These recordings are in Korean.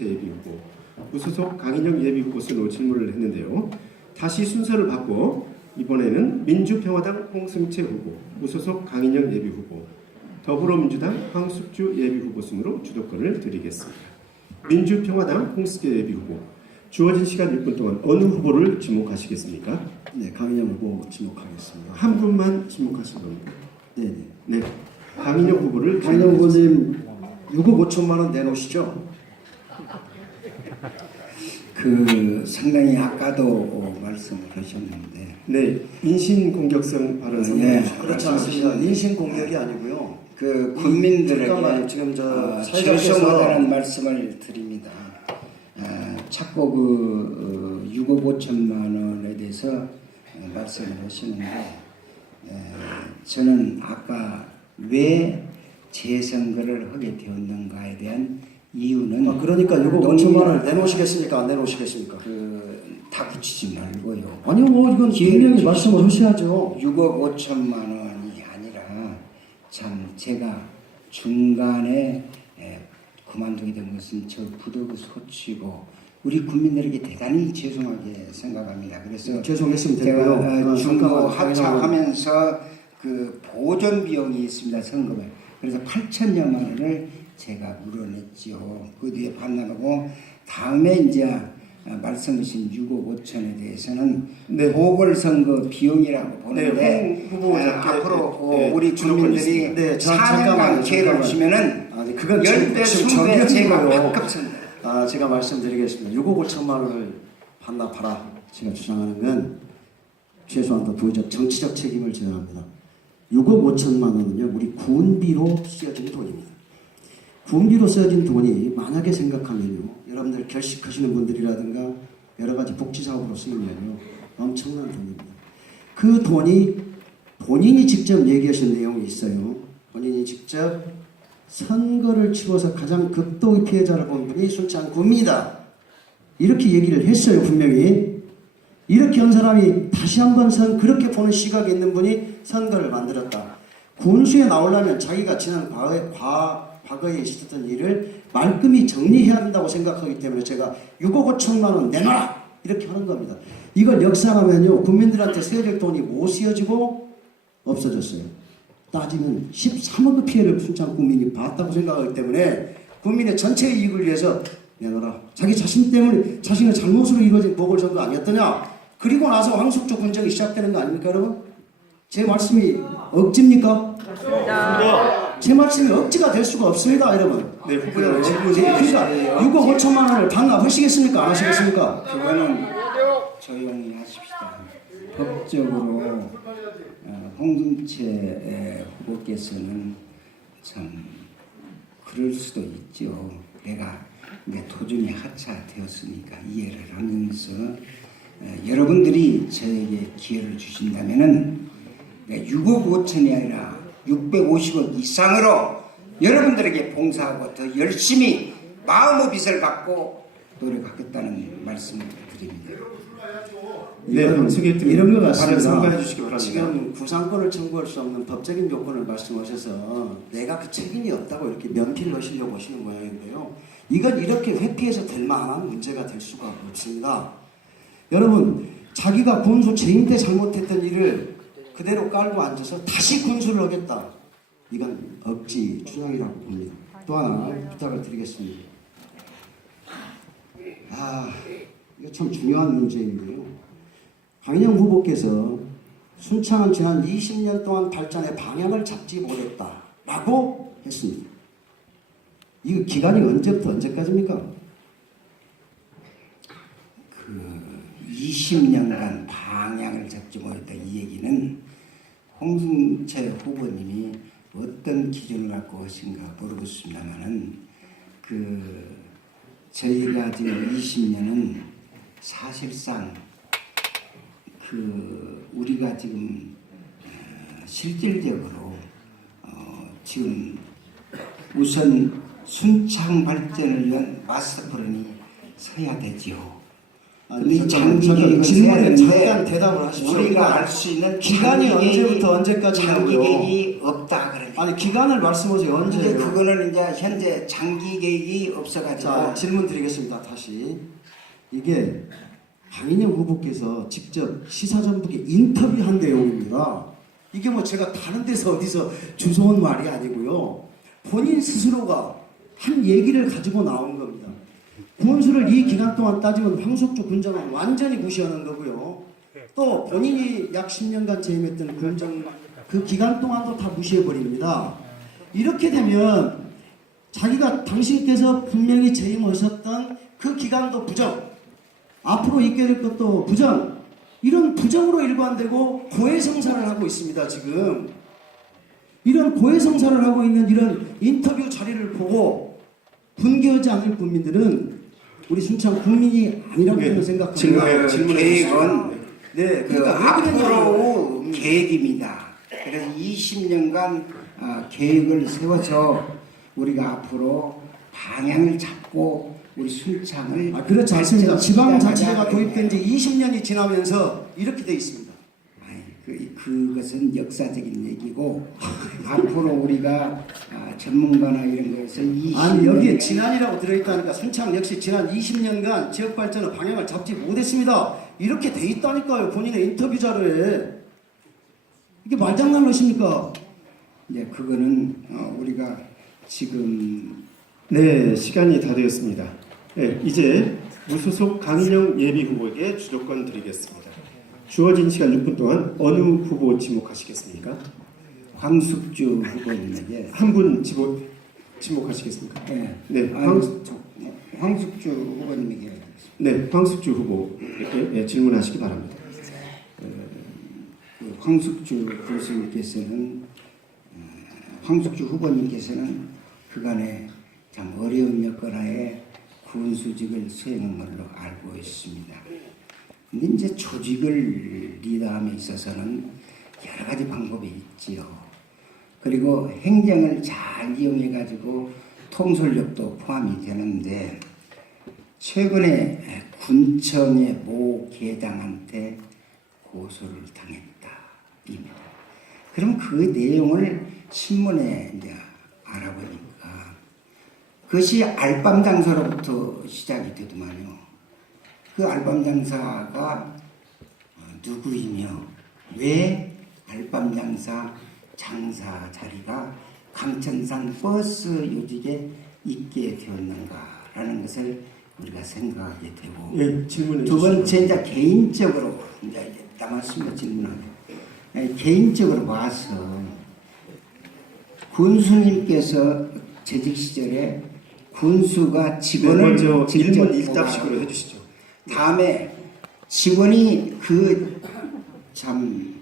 예비후보, 무소속 강인영 예비후보 순으로 질문을 했는데요. 다시 순서를 바꿔 이번에는 민주평화당 홍승채 후보, 무소속 강인영 예비후보, 더불어민주당 황숙주 예비후보 순으로 주도권을 드리겠습니다. 민주평화당 홍승채 예비후보, 주어진 시간 6분 동안 어느 후보를 지목하시겠습니까? 네, 강인영 후보 지목하겠습니다. 한 분만 지목하신 겁니다. 네. 네, 강인영 후보를 강인영 후보님 6억 5천만 원 내놓으시죠? 상당히 아까도 말씀을 하셨는데 네, 인신 공격성 발언 네, 그렇지 않습니다. 인신 공격이 아니고요. 국민들에게 잠깐만, 지금 저 죄송하다는 말씀을 드립니다. 자꾸 6억 5천만 원에 대해서 말씀을 하시는데 저는 아까 왜 재선거를 하게 되었는가에 대한 이유는 그러니까 6억 5천만 원을 내놓으시겠습니까? 안 내놓으시겠습니까? 다 붙이지 말고요. 아니요, 뭐 이건 분명히 말씀을 하셔야죠. 6억 5천만 원이 아니라 참 제가 중간에 그만두게 된 것은 저 부덕의 소치고 우리 국민들에게 대단히 죄송하게 생각합니다. 그래서 죄송했으면 제가 됐고요. 중도 하차하면서 보존 비용이 있습니다. 선거에. 그래서 8천여만 원을 제가 물어냈죠. 그 뒤에 반납하고 다음에 이제 말씀하신 6억 5천에 대해서는 네. 보궐선거 비용이라고 보는데 네, 후보 앞으로 우리 국민들이 네, 4년간 기회를 주시면은 아니, 그건 10배, 지금 20배 제가 정규직이고요. 바꿨습니다. 제가 말씀드리겠습니다. 6억 5천만 원을 반납하라. 제가 주장하는 건 최소한 도의적 정치적 책임을 지향합니다. 6억 5천만 원은요, 우리 군비로 쓰여진 돈입니다. 군비로 쓰여진 돈이 만약에 생각하면요, 여러분들 결식하시는 분들이라든가 여러 가지 복지 사업으로 쓰이면요, 엄청난 돈입니다. 그 돈이 본인이 직접 얘기하신 내용이 있어요. 본인이 직접 선거를 치러서 가장 극도의 피해자를 본 분이 순창구입니다. 이렇게 얘기를 했어요, 분명히. 이렇게 한 사람이 다시 한번 그렇게 보는 시각이 있는 분이 선거를 만들었다. 군수에 나오려면 자기가 지난 과거에 있었던 일을 말끔히 정리해야 한다고 생각하기 때문에 제가 6억 5천만 원 내놔라! 이렇게 하는 겁니다. 이걸 역산하면요, 국민들한테 쓰여질 돈이 못 쓰여지고 없어졌어요. 따지면 13억의 피해를 순창 국민이 봤다고 생각하기 때문에 국민의 전체 이익을 위해서 내놔라. 자기 자신 때문에 자신의 잘못으로 이루어진 보궐선거 아니었더냐? 그리고 나서 황숙주 군정이 시작되는 거 아닙니까, 여러분? 제 말씀이 억지입니까? 맞습니다. 제 말씀이 억지가 될 수가 없습니다, 여러분. 네, 그러니까 6억 5천만 원을 반납하시겠습니까? 안 하시겠습니까? 그거는 조용히 하십시다. 법적으로 홍승채 후보께서는 참 그럴 수도 있죠. 내가 도중에 하차되었으니까 이해를 하면서 여러분들이 저에게 기회를 주신다면은 6억 5천이 아니라 650억 이상으로 여러분들에게 봉사하고 더 열심히 마음의 빚을 갖고 노력하겠다는 말씀을 드립니다. 네, 이런 것 같습니다. sam가해 주시기 바랍니다. 지금 구상권을 청구할 수 없는 법적인 요건을 말씀하셔서 내가 그 책임이 없다고 이렇게 면피를 하시려고 하시는 모양인데요. 이건 이렇게 회피해서 될 만한 문제가 될 수가 없습니다. 여러분, 자기가 군수 재임 때 잘못했던 일을 그대로 깔고 앉아서 다시 군수를 하겠다. 이건 억지 주장이라고 봅니다. 또 하나 부탁을 드리겠습니다. 이거 참 중요한 문제인데요. 강인영 후보께서 순창은 지난 20년 동안 발전의 방향을 잡지 못했다라고 했습니다. 이거 기간이 언제부터 언제까지입니까? 20년간 방향을 잡지 못했다 이 얘기는 홍승채 후보님이 어떤 기준을 갖고 하신가 모르겠습니다만은 저희가 지금 20년은 사실상 우리가 지금 실질적으로 지금 우선 순창 발전을 위한 마스터 플랜이 서야 되지요. 근데 장기 계획은 질문에 세야 되는데 잠깐 대답을 하십시오. 우리가 알 수 있는 기간이 장기 언제부터 계획이- 언제까지냐고요? 장기 계획이 없다 그러니까. 아니 기간을 말씀하세요. 근데 언제예요? 그거는 이제 현재 장기 계획이 없어가지고 자, 질문 드리겠습니다. 다시. 이게 강인영 후보께서 직접 시사전북에 인터뷰한 내용입니다. 이게 뭐 제가 다른 데서 어디서 주워온 말이 아니고요. 본인 스스로가 한 얘기를 가지고 나온 겁니다. 군수를 이 기간 동안 따지면 황석주 군장은 완전히 무시하는 거고요. 또 본인이 약 10년간 재임했던 군정 그 기간 동안도 다 무시해버립니다. 이렇게 되면 자기가 당신께서 분명히 재임하셨던 그 기간도 부정, 앞으로 있게 될 것도 부정, 이런 부정으로 일관되고 고해성사를 하고 있습니다. 지금 이런 고해성사를 하고 있는 이런 인터뷰 자리를 보고 분개하지 않을 국민들은 우리 순창 국민이 아니라고 저는 생각합니다. 계획은 네, 그 그러니까 왜 그러냐고요. 앞으로 계획입니다. 그래서 20년간 계획을 세워서 우리가 앞으로 방향을 잡고 우리 순창을 그렇지 않습니다. 지방자치제가 발전시켜나가자. 도입된 지 20년이 지나면서 이렇게 돼 있습니다. 그것은 역사적인 얘기고 앞으로 우리가 전문가나 이런 거에서 20년 아니 여기에 지난이라고 들어있다니까 순창 역시 지난 20년간 지역 발전의 방향을 잡지 못했습니다. 이렇게 돼 있다니까요. 본인의 인터뷰 자료에. 이게 말장난하십니까? 이제 그거는 우리가 지금 네, 시간이 다 되었습니다. 네, 이제 무소속 강인영 예비 후보에게 주도권 드리겠습니다. 주어진 시간 6분 동안 어느 후보 지목하시겠습니까? 황숙주 후보님에게 한 분 지목하시겠습니까? 네, 네, 황숙주 후보님에게 네, 황숙주 후보에게 질문하시기 바랍니다. 그 황숙주 교수님께서는 황숙주 후보님께서는 그간에 참 어려운 여건하에 군수직을 수행한 걸로 알고 있습니다. 근데 이제 조직을 리더함에 있어서는 여러 가지 방법이 있지요. 그리고 행정을 잘 이용해 가지고 통솔력도 포함이 되는데 최근에 군청의 모 계장한테 고소를 당했다입니다. 그럼 그 내용을 신문에 이제 알아보니까 그것이 알밤 장사로부터 시작이 되더만요. 그 알밤 장사가 누구이며 왜 알밤 장사 자리가 강천산 버스 요직에 있게 되었는가라는 것을 우리가 생각하게 되고 예, 질문해 두 번째 주시죠. 이제 개인적으로 이제 남았습니다. 질문하고 개인적으로 봐서 군수님께서 재직 시절에 군수가 네, 직원을 먼저 직접 1문 1답식으로 해주시죠. 다음에 직원이 그 참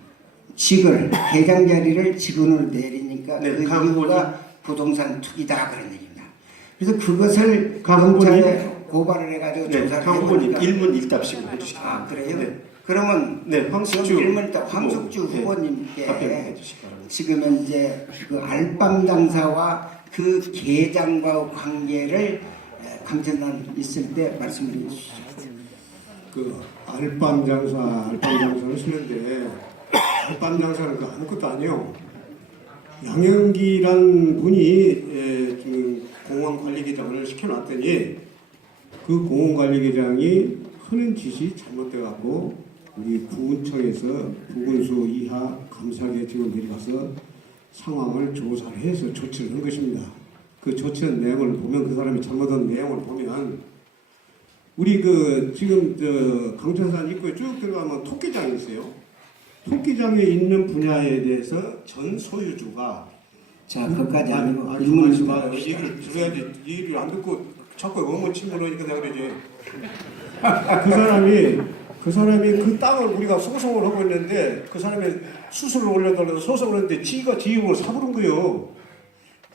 직을 대장 자리를 직원으로 내리니까 네, 그 강 이유가 부동산 투기다 그런 얘기입니다. 그래서 그것을 강 검찰에 고발을 해가지고 네, 조사를 강 후보님 해보니까 1문 1답식으로 해주시기 아 바랍니다. 그래요? 네, 그러면 네, 황숙주 일문 황숙주 후보, 네, 후보님께 답변해 주시기 바랍니다. 지금 현재 그 알밤 장사와 그 계장과의 관계를 강천난 있을 때 말씀을 해주시죠. 그 알밤 장사를 쓰는데 알밤 장사는 그 아무것도 아니에요. 양영기란 분이 지금 공원관리계장을 시켜놨더니 그 공원관리계장이 하는 짓이 잘못돼 갖고 우리 부군청에서 부군수 이하 감사계 지원 내려가서 상황을 조사를 해서 조치를 한 것입니다. 그 조치한 내용을 보면 그 사람이 잘못한 내용을 보면 우리 그 지금 저 강천산 입구에 쭉 들어가면 토끼장이 있어요. 토끼장에 있는 분야에 대해서 전 소유주가 자, 그것까지 아니고 가만히 있어봐. 얘기를 들어야지. 얘기를 안 듣고 자꾸 어머 침몰하니까 내가 그러지. 그 사람이 그 땅을 우리가 소송을 하고 있는데 그 사람이 수수를 올려달라서 소송을 했는데 지가 지입을 사부른 거예요.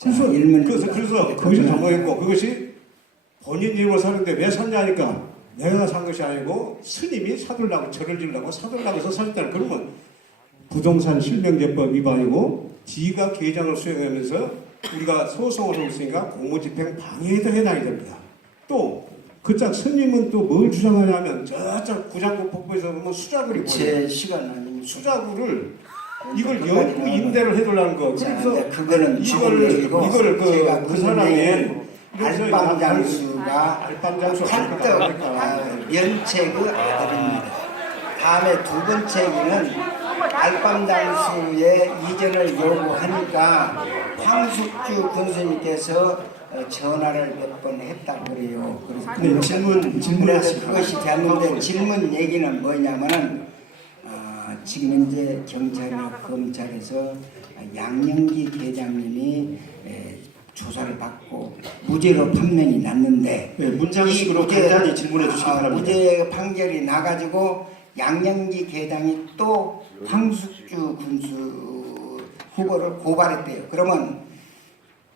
그래서 그것이 잘못했고 그것이 본인 이름으로 사는데 왜 샀냐니까 내가 산 것이 아니고 스님이 사들라고 절을 지으려고 사들라고 해서 샀다는 그러면 부동산 실명제법 위반이고 지가 계장을 수행하면서 우리가 소송을 하고 있으니까 공무집행 방해에도 해당이 됩니다. 또 그짝 스님은 또 뭘 주장하냐면 저쪽 구장구 폭포에서 보면 수자굴이 보여요. 제 시간 아닙니다. 수자굴을 이걸 연구 임대를 해달라는 거. 자, 그래서 근데 그거는 이걸 제가 그 무슨 사람이 얘기는 알밤장수가 알밤장수 팔떡 연체그 아들입니다. 다음에 두 번째 얘기는 알밤장수의 이전을 요구하니까 황숙주 군수님께서 전화를 몇 번 했다 그래요. 그래서 네, 질문하시기 그것이 되었는데 질문 얘기는 뭐냐면은 지금 현재 경찰이나 검찰에서 양영기 계장님이 조사를 받고 무죄로 판명이 났는데 네, 문장식으로 간단히 질문해 주시기 바랍니다. 무죄 판결이 나가지고 양영기 계장이 또 황숙주 군수 후보를 고발했대요. 그러면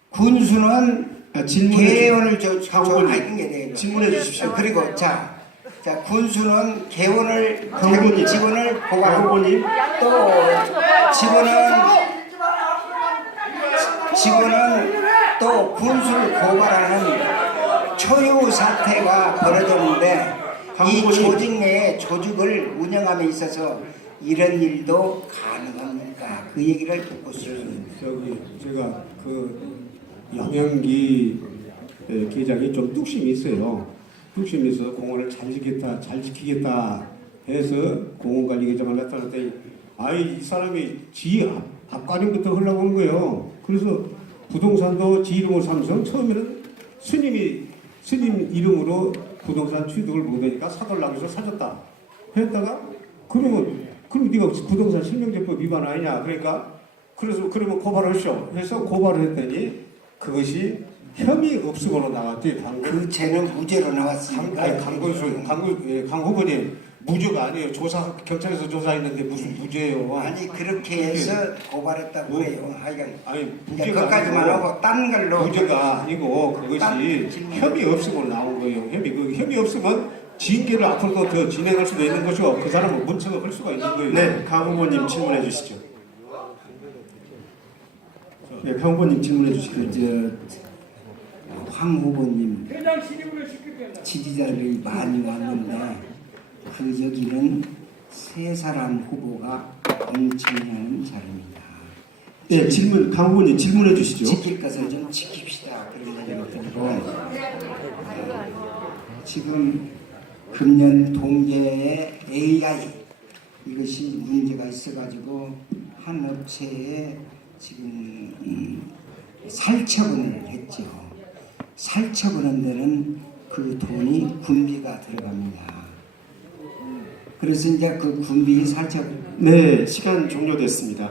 군수는 개원을 하는 게 돼요. 질문해 주십시오. 그리고 자 군수는 개원을 강후보님. 자기 직원을 고발하고 강후보님. 또 직원은 또 군수를 고발하는 초유 사태가 벌어졌는데 이 강후보님. 조직 내에 조직을 운영함에 있어서 이런 일도 가능합니까? 그 얘기를 듣고 싶습니다. 저기 제가 그 양영기 계장이 좀 뚝심이 있어요. 뚝심이 있어서 공원을 잘 지키겠다 해서 공원관리계장을 나타났더니 이 사람이 지 앞가림부터 하려고 하는 거예요. 그래서 부동산도 지 이름으로 삼성 처음에는 스님 이름으로 부동산 취득을 못하니까 사달라고 해서 사줬다 했다가 그럼 네가 부동산 실명제법 위반 아니냐 그러니까 그러면 고발하시오 해서 고발을 했더니 그것이 혐의 없음으로 나왔지. 그 죄는 무죄로 나왔습니다. 강 후보님 무죄가 아니에요. 경찰에서 조사했는데 무슨 무죄예요? 아니 그렇게 해서 고발했다고 그래요. 하여간 아니 무죄가 그까지만 하고 딴 걸로 무죄가 아니고 그것이 혐의 없음으로 나온 거예요. 혐의 없으면 징계를 앞으로도 더 진행할 수도 있는 것이고 그 사람은 문책을 할 수가 있는 거예요. 네, 강 후보님 질문해 주시죠. 네, 강 후보님 질문해 주시죠. 황 후보님 지지자들이 많이 왔는데 그 여기는 세 사람 후보가 공천하는 자리입니다. 네, 강 후보님 질문해 주시죠. 지킬 것을 좀 지킵시다. 그런 얘기를 드리고 지금 금년 동계의 AI 이것이 문제가 있어가지고 한 업체에 지금 살처분을 했죠. 살처분한 데는 그 돈이 군비가 들어갑니다. 그래서 이제 그 군비 살처분. 네, 시간 종료됐습니다.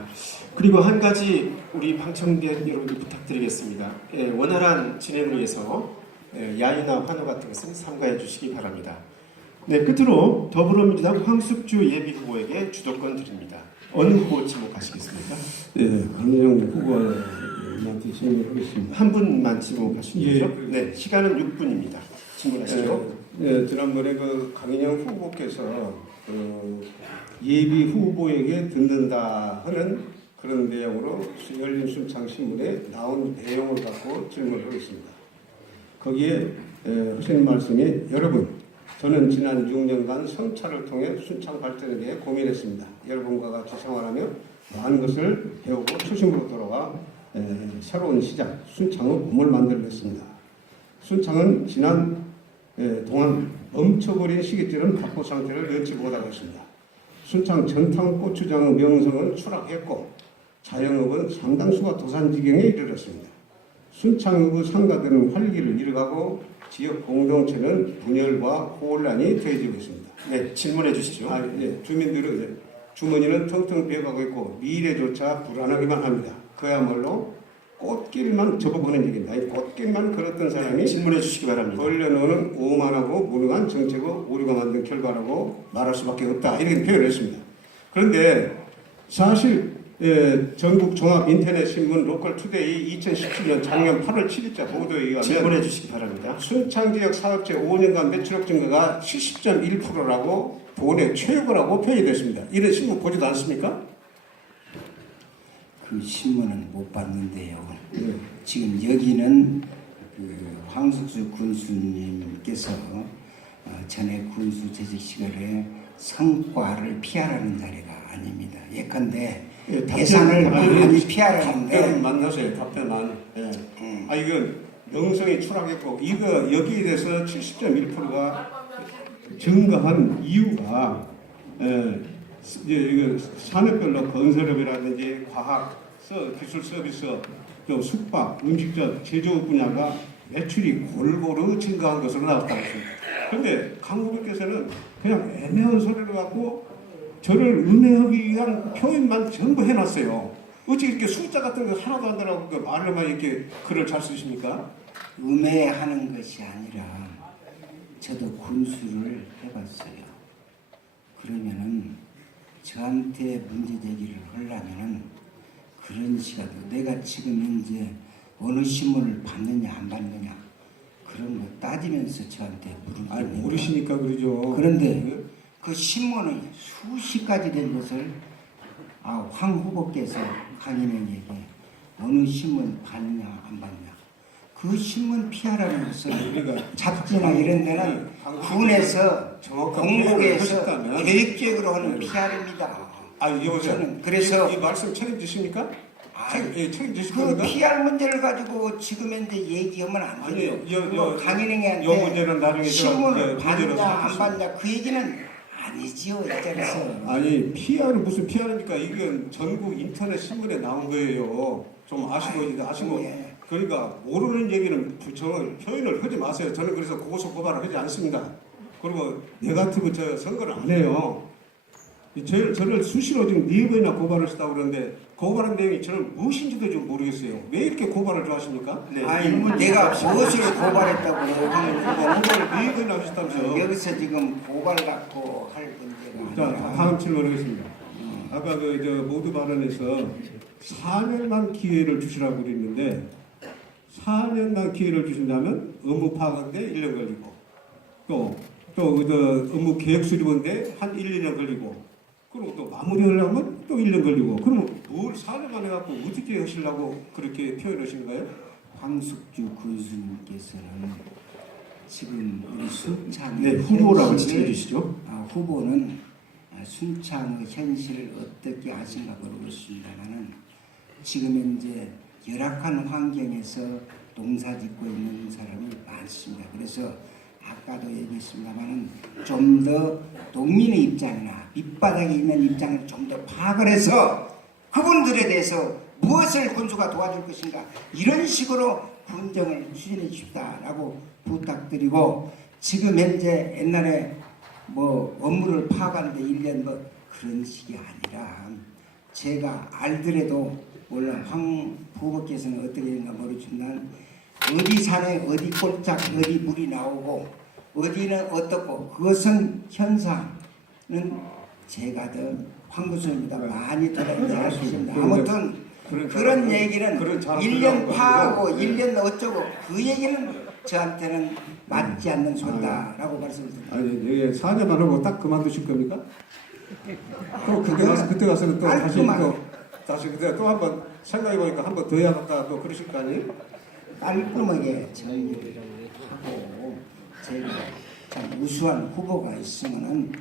그리고 한 가지 우리 방청객 여러분들 부탁드리겠습니다. 원활한 진행을 위해서 야유나 환호 같은 것은 삼가해 주시기 바랍니다. 네, 끝으로 더불어민주당 황숙주 예비후보에게 주도권 드립니다. 어느 후보 지목하시겠습니까? 네, 강영 후보님한테 질문하겠습니다. 한 분만 지목하시면 예. 되죠? 네, 시간은 6분입니다. 질문하시죠. 네, 지난번에 그 강인영 후보께서 예비 후보에게 듣는다 하는 그런 내용으로 열린 순창신문에 나온 내용을 갖고 질문을 하겠습니다. 거기에 하시는 말씀이 여러분, 저는 지난 6년간 성찰을 통해 순창 발전에 대해 고민했습니다. 여러분과 같이 생활하며 많은 것을 배우고 초심으로 돌아와 새로운 시작, 순창의 봄을 만들었습니다. 순창은 지난 동안 멈춰버린 시기들은 확보 상태를 연치 못하고 있습니다. 순창 전탕 고추장의 명성은 추락했고 자영업은 상당수가 도산지경에 이르렀습니다. 순창의 상가들은 활기를 잃어가고 지역 공동체는 분열과 혼란이 더해지고 있습니다. 네, 질문해 주시죠. 주민들은 주머니는 텅텅 비어가고 있고 미래조차 불안하기만 합니다. 그야말로 꽃길만 접어보는 얘기입니다. 이 꽃길만 걸었던 사람이 질문해 주시기 바랍니다. 벌려놓은 오만하고 무능한 정책을 우리가 만든 결과라고 말할 수밖에 없다. 이렇게 표현을 했습니다. 그런데 사실 전국 종합 인터넷 신문 로컬투데이 2017년 작년 8월 7일자 보도에 의하면 질문해 주시기 바랍니다. 순창 지역 사업체 5년간 매출액 증가가 70.1%라고 본의 최고라고 표현이 됐습니다. 이런 신문 보지도 않습니까? 그 신문은 못 봤는데요. 지금 여기는 그 황숙주 군수님께서 전에 군수 재직 시간에 성과를 피하라는 자리가 아닙니다. 예컨대 예, 예산을 많이 답변 피하라는데 만나세요. 답변만. 예. 이건 명성이 추락했고 이거 여기에 대해서 70.1%가 증가한 이유가 이제 이거 산업별로 건설업이라든지 과학, 기술 서비스, 또 숙박, 음식점, 제조업 분야가 매출이 골고루 증가한 것으로 나왔다고 했습니다. 그런데 강국님께서는 그냥 애매한 소리를 갖고 저를 음해하기 위한 표현만 전부 해놨어요. 어찌 이렇게 숫자 같은 거 하나도 안 들어가고 그 말로만 이렇게 글을 잘 쓰십니까? 음해하는 것이 아니라 저도 군수를 해봤어요. 그러면은 저한테 문제 제기를 하려면은 그런 시간도 내가 지금 현재 어느 신문을 받느냐 안 받느냐 그런 거 따지면서 저한테 물을 모르시니까 그러죠. 그런데 그 신문이 수십 가지 된 것을 황 후보께서 강인에게 어느 신문 받냐 안 받냐 그 신문 피하라는 것은 우리가 잡지나 이런 데는 군에서 정확한 표현을 공복에서 하셨다면 계획적으로 하는 피하입니다. 여보세요. 저는 그래서 이 말씀 책임지십니까? 책임지실 그 겁니까? PR 문제를 가지고 지금 현재 얘기하면 안 돼요. 강인행한테 요 문제는 나중에 신문을 문제로 받냐 안 삼겠습니다. 받냐 그 얘기는 아니지요. 이 자리에서. 아니 PR은 무슨 PR입니까? 이건 전국 인터넷 신문에 나온 거예요. 좀 아시고 예. 그러니까 모르는 얘기는 부청을 표현을 하지 마세요. 저는 그래서 고소 고발을 하지 않습니다. 그리고 네가티브 저 선거를 안 해요. 저를 수시로 지금 4번이나 고발을 했다고 그러는데 고발한 내용이 저는 무엇인지도 좀 모르겠어요. 왜 이렇게 고발을 좋아하십니까? 네. 아니 내가 무엇을 고발했다고 고발을 4번이나 하셨다면서요. 여기서 지금 고발 갖고 할 문제가 자, 아니라 다음 질문하겠습니다. 아까 모두 발언에서 4년만 기회를 주시라고 그랬는데 4년만 기회를 주신다면 업무 파악하는데 1년 걸리고 또 업무 계획 수립하는데 한 1, 2년 걸리고 그리고 또 마무리하려면 또 1년 걸리고 그러면 뭘 4년만 해갖고 어떻게 하시려고 그렇게 표현하신 거예요? 황숙주 군수님께서는 지금 우리 순창 네, 후보라고 지켜주시죠. 후보는 순창의 현실을 어떻게 아신가 모르겠습니다만은 지금 현재 열악한 환경에서 농사짓고 있는 사람이 많습니다. 그래서 아까도 얘기했습니다만은 좀 더 농민의 입장이나 밑바닥에 있는 입장을 좀 더 파악을 해서 그분들에 대해서 무엇을 군수가 도와줄 것인가 이런 식으로 군정을 추진해 주십사라고 부탁드리고 지금 현재 옛날에 업무를 파악하는데 1년 그런 식이 아니라 제가 알더라도 물론 황 후보께서는 어떻게 되는가 모르지만 어디 산에 어디 꼴짝 어디 물이 나오고 어디는 어떻고 그것은 현상은 제가 더 황구수입니다. 많이 돌아다니셨습니다. 아무튼 그런 얘기는 1년 파하고 1년 어쩌고 그 얘기는 저한테는 맞지 않는 소리다라고 말씀드립니다. 아니 여기 4년만 하고 딱 그만두실 겁니까? 또 그때 가서 또 다시 그때 또 한번 생각해 보니까 한번 더 해야겠다 또 그러실 거 아니에요? 깔끔하게 정리를 하고 제가 참 우수한 후보가 있으면은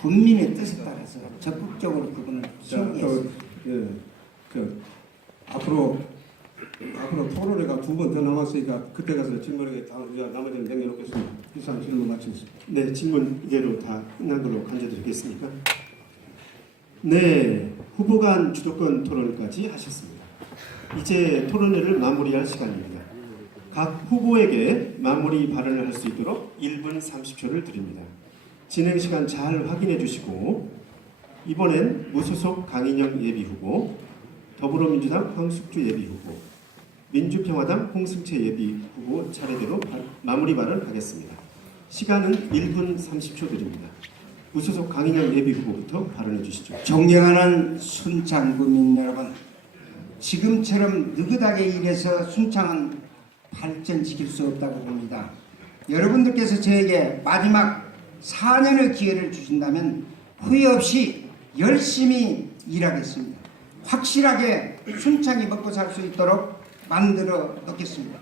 국민의 뜻에 따라서 적극적으로 그분을 키우겠습니다. 앞으로 토론회가 2번 더 남았으니까 그때 가서 질문에 나머지는 남겨놓겠습니다. 이상 질문 마치겠습니다. 네, 질문 이대로 다 끝난 걸로 간주드리겠습니까? 네, 후보 간 주도권 토론까지 하셨습니다. 이제 토론회를 마무리할 시간입니다. 각 후보에게 마무리 발언을 할 수 있도록 1분 30초를 드립니다. 진행 시간 잘 확인해 주시고 이번엔 무소속 강인영 예비후보, 더불어민주당 황숙주 예비후보, 민주평화당 홍승채 예비후보 차례대로 마무리 발언하겠습니다. 시간은 1분 30초 드립니다. 무소속 강인영 예비후보부터 발언해 주시죠. 존경하는 순창구민 여러분, 지금처럼 느긋하게 일해서 순창은 발전시킬 수 없다고 봅니다. 여러분들께서 저에게 마지막 4년의 기회를 주신다면 후회 없이 열심히 일하겠습니다. 확실하게 순창이 먹고 살 수 있도록 만들어 놓겠습니다.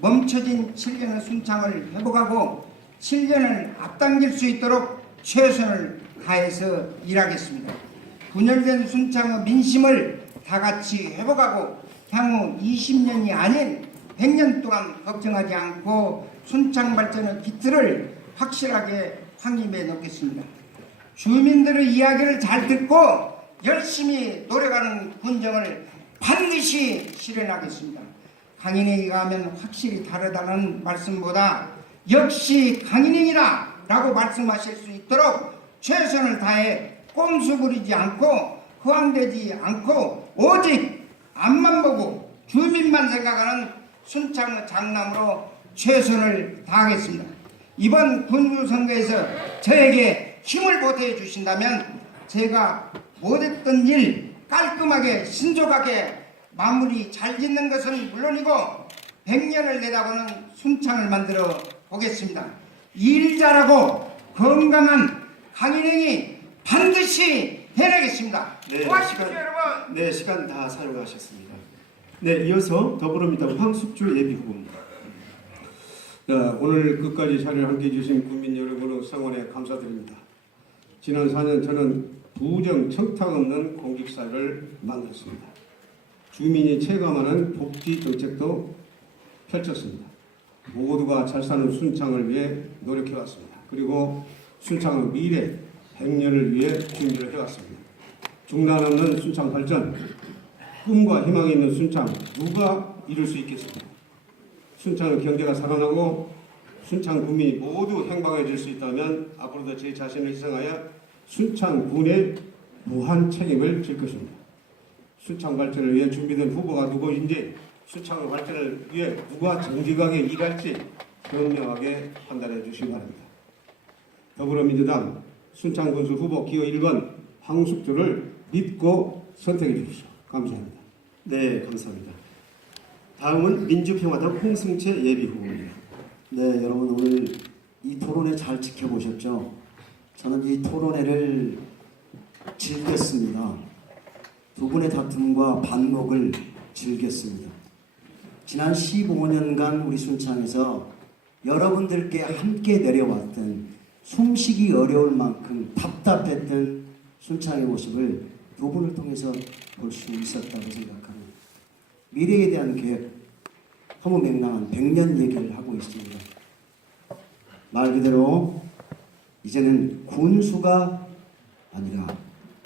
멈춰진 7년의 순창을 회복하고 7년을 앞당길 수 있도록 최선을 다해서 일하겠습니다. 분열된 순창의 민심을 다 같이 회복하고 향후 20년이 아닌 100년 동안 걱정하지 않고 순창 발전의 기틀을 확실하게 확립해 놓겠습니다. 주민들의 이야기를 잘 듣고 열심히 노력하는 군정을 반드시 실현하겠습니다. 강인행위가 하면 확실히 다르다는 말씀보다 역시 강인행위다 라고 말씀하실 수 있도록 최선을 다해 꼼수 부리지 않고 허황되지 않고 오직 앞만 보고 주민만 생각하는 순창의 장남으로 최선을 다하겠습니다. 이번 군수선거에서 저에게 힘을 보태해 주신다면 제가 못했던 일 깔끔하게 신속하게 마무리 잘 짓는 것은 물론이고 100년을 내다보는 순창을 만들어 보겠습니다. 일 잘하고 건강한 강인행위 반드시 해내겠습니다. 네, 고맙습니다, 시간, 여러분. 네, 시간 다 사용하셨습니다. 네, 이어서 더불어민주당 황숙주 예비후보입니다. 자, 오늘 끝까지 자리를 함께 해주신 국민 여러분의 성원에 감사드립니다. 지난 4년 저는 부정 청탁 없는 공직사를 만들었습니다. 주민이 체감하는 복지 정책도 펼쳤습니다. 모두가 잘 사는 순창을 위해 노력해왔습니다. 그리고 순창의 미래 100년을 위해 준비를 해왔습니다. 중단 없는 순창 발전, 꿈과 희망이 있는 순창 누가 이룰 수 있겠습니까? 순창의 경제가 살아나고 순창 국민이 모두 행방해질 수 있다면 앞으로도 제 자신을 희생하여 순창군의 무한 책임을 질 것입니다. 순창 발전을 위해 준비된 후보가 누구인지, 순창의 발전을 위해 누가 정직하게 일할지 현명하게 판단해 주시기 바랍니다. 더불어민주당 순창군수 후보 기호 1번 황숙주를 믿고 선택해 주십시오. 감사합니다. 네, 감사합니다. 다음은 민주평화당 홍승채 예비후보입니다. 네, 여러분 오늘 이 토론회 잘 지켜보셨죠? 저는 이 토론회를 즐겼습니다. 두 분의 다툼과 반목을 즐겼습니다. 지난 15년간 우리 순창에서 여러분들께 함께 내려왔던 숨쉬기 어려울 만큼 답답했던 순창의 모습을 두 분을 통해서 볼 수 있었다고 생각합니다. 미래에 대한 계획, 허무맹랑한 100년 얘기를 하고 있습니다. 말 그대로 이제는 군수가 아니라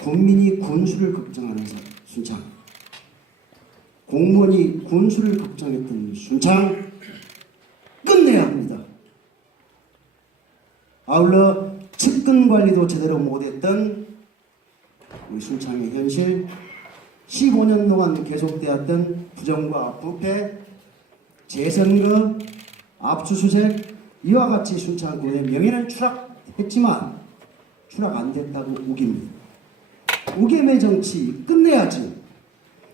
국민이 군수를 걱정하는 순창, 공무원이 군수를 걱정했던 순창 끝내야 합니다. 아울러 측근 관리도 제대로 못했던 우리 순창의 현실, 15년 동안 계속되었던 부정과 부패, 재선거, 압수수색, 이와 같이 순창군의 명예는 추락했지만 추락 안 됐다고 우깁니다. 우김의 정치 끝내야지.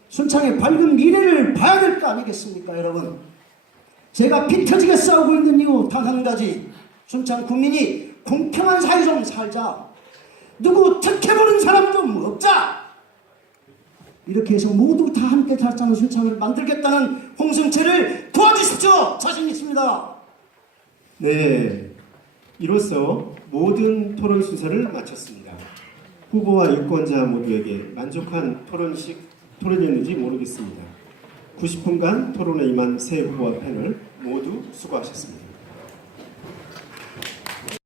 순창의 밝은 미래를 봐야 될 거 아니겠습니까, 여러분? 제가 피 터지게 싸우고 있는 이유 단 한 가지. 순창 국민이 공평한 사회 좀 살자. 누구 특혜보는 사람 좀 없자. 이렇게 해서 모두 다 함께 잘 사는 순창을 만들겠다는 홍승채를 도와주십시오. 자신 있습니다. 네, 이로써 모든 토론 순서를 마쳤습니다. 후보와 유권자 모두에게 만족한 토론이었는지 모르겠습니다. 90분간 토론에 임한 새 후보와 패널 모두 수고하셨습니다.